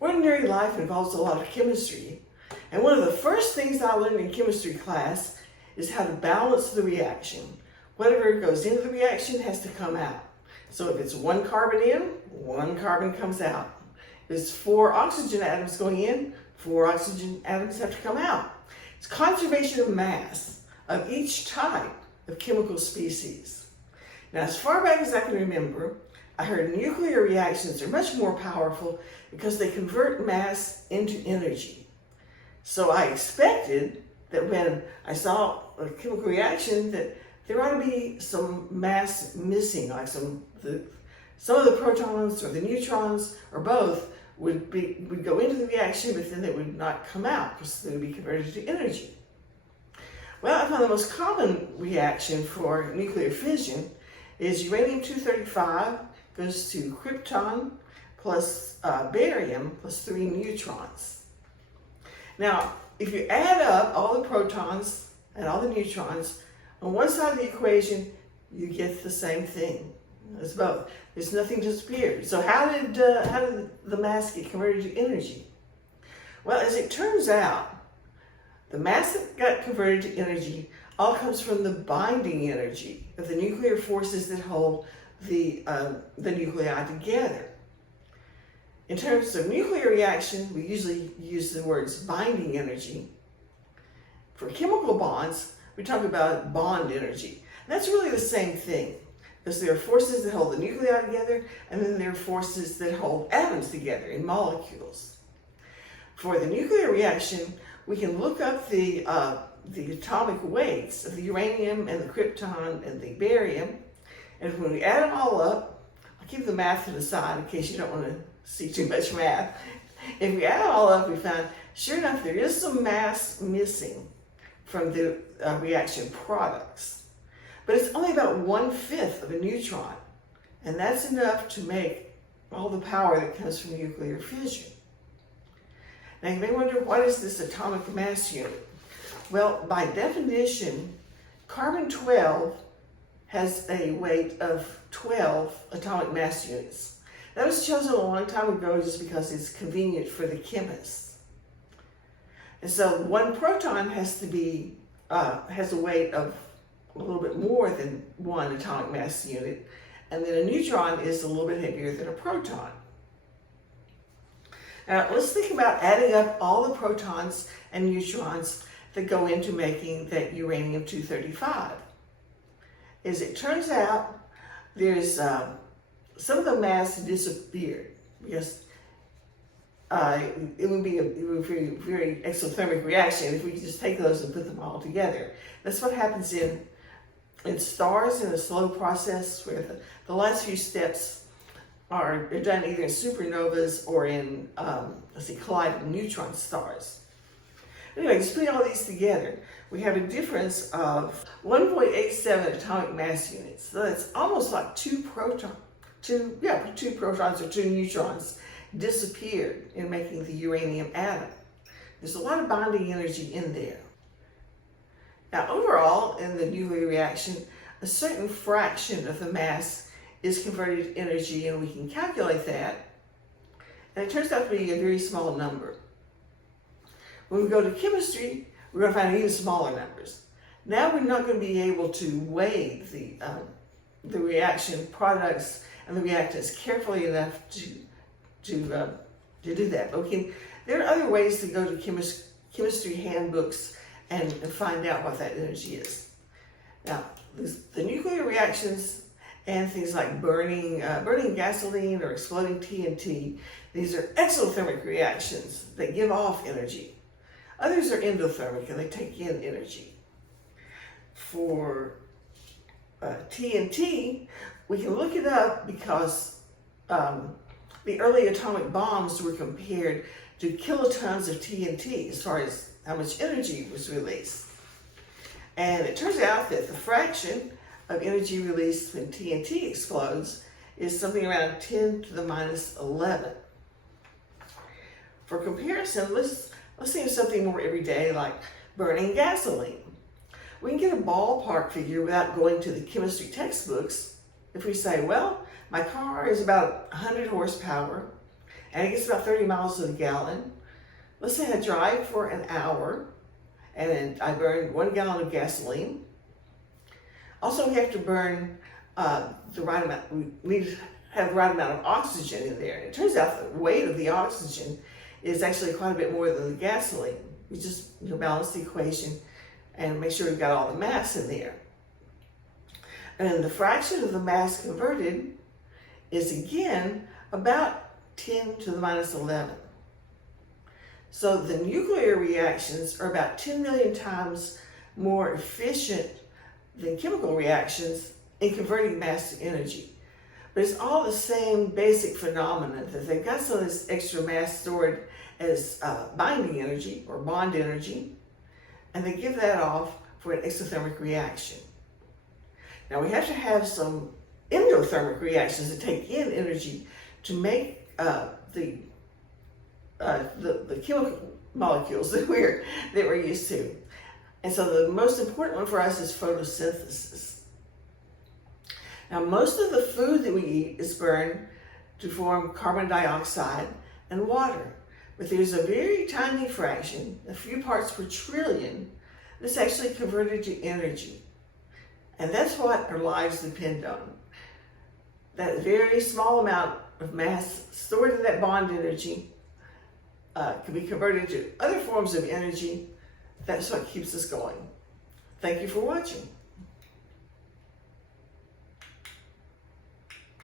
Ordinary life involves a lot of chemistry, and one of the first things I learned in chemistry class is how to balance the reaction. Whatever goes into the reaction has to come out. So if it's one carbon in, one carbon comes out. If it's 4 oxygen atoms going in, 4 oxygen atoms have to come out. It's conservation of mass of each type of chemical species. Now, as far back as I can remember, I heard nuclear reactions are much more powerful because they convert mass into energy. So I expected that when I saw a chemical reaction that there ought to be some mass missing, like some of the protons or the neutrons or both would go into the reaction, but then they would not come out because they would be converted to energy. Well, I found the most common reaction for nuclear fission is uranium-235 goes to krypton plus barium plus 3 neutrons. Now, if you add up all the protons and all the neutrons, on one side of the equation, you get the same thing as both. There's nothing disappeared. So how did the mass get converted to energy? Well, as it turns out, the mass that got converted to energy all comes from the binding energy of the nuclear forces that hold the nuclei together. In terms of nuclear reaction, we usually use the words binding energy. For chemical bonds, we talk about bond energy. And that's really the same thing, because there are forces that hold the nuclei together, and then there are forces that hold atoms together in molecules. For the nuclear reaction, we can look up the atomic weights of the uranium and the krypton and the barium, and when we add them all up, I'll keep the math to the side in case you don't want to see too much math. If we add it all up, we find, sure enough, there is some mass missing from the reaction products. But it's only about 1/5 of a neutron, and that's enough to make all the power that comes from nuclear fission. Now you may wonder, what is this atomic mass unit? Well, by definition, carbon-12 has a weight of 12 atomic mass units. That was chosen a long time ago just because it's convenient for the chemists. And so one proton has a weight of a little bit more than 1 atomic mass unit, and then a neutron is a little bit heavier than a proton. Now let's think about adding up all the protons and neutrons that go into making that uranium-235. As it turns out, there's some of the mass disappeared because it would be a very, very exothermic reaction if we could just take those and put them all together. That's what happens in stars in a slow process where the last few steps are done either in supernovas or in, colliding neutron stars. Anyway, just putting all these together, we have a difference of 1.87 atomic mass units. So that's almost like two protons or 2 neutrons disappeared in making the uranium atom. There's a lot of bonding energy in there. Now, overall, in the nuclear reaction, a certain fraction of the mass is converted to energy, and we can calculate that. And it turns out to be a very small number. When we go to chemistry, we're going to find even smaller numbers. Now we're not going to be able to weigh the reaction products and the reactants carefully enough to do that. Okay, there are other ways to go to chemistry handbooks and find out what that energy is. Now, the nuclear reactions and things like burning gasoline or exploding TNT, these are exothermic reactions that give off energy. Others are endothermic and they take in energy. For TNT, we can look it up because the early atomic bombs were compared to kilotons of TNT as far as how much energy was released. And it turns out that the fraction of energy released when TNT explodes is something around 10 to the minus 11. For comparison, let's think of something more everyday like burning gasoline. We can get a ballpark figure without going to the chemistry textbooks if we say, well, my car is about 100 horsepower and it gets about 30 miles to the gallon. Let's say I drive for an hour, and then I burn 1 gallon of gasoline. Also, we have to burn the right amount. We need to have the right amount of oxygen in there. And it turns out the weight of the oxygen is actually quite a bit more than the gasoline. We just balance the equation and make sure we've got all the mass in there. And the fraction of the mass converted is again about 10 to the minus 11. So the nuclear reactions are about 10 million times more efficient than chemical reactions in converting mass to energy. But it's all the same basic phenomenon, that they've got some of this extra mass stored as binding energy or bond energy, and they give that off for an exothermic reaction. Now we have to have some endothermic reactions that take in energy to make the chemical molecules that we're used to. And so the most important one for us is photosynthesis. Now most of the food that we eat is burned to form carbon dioxide and water. But there's a very tiny fraction, a few parts per trillion, that's actually converted to energy. And that's what our lives depend on. That very small amount of mass stored in that bond energy can be converted to other forms of energy. That's what keeps us going. Thank you for watching.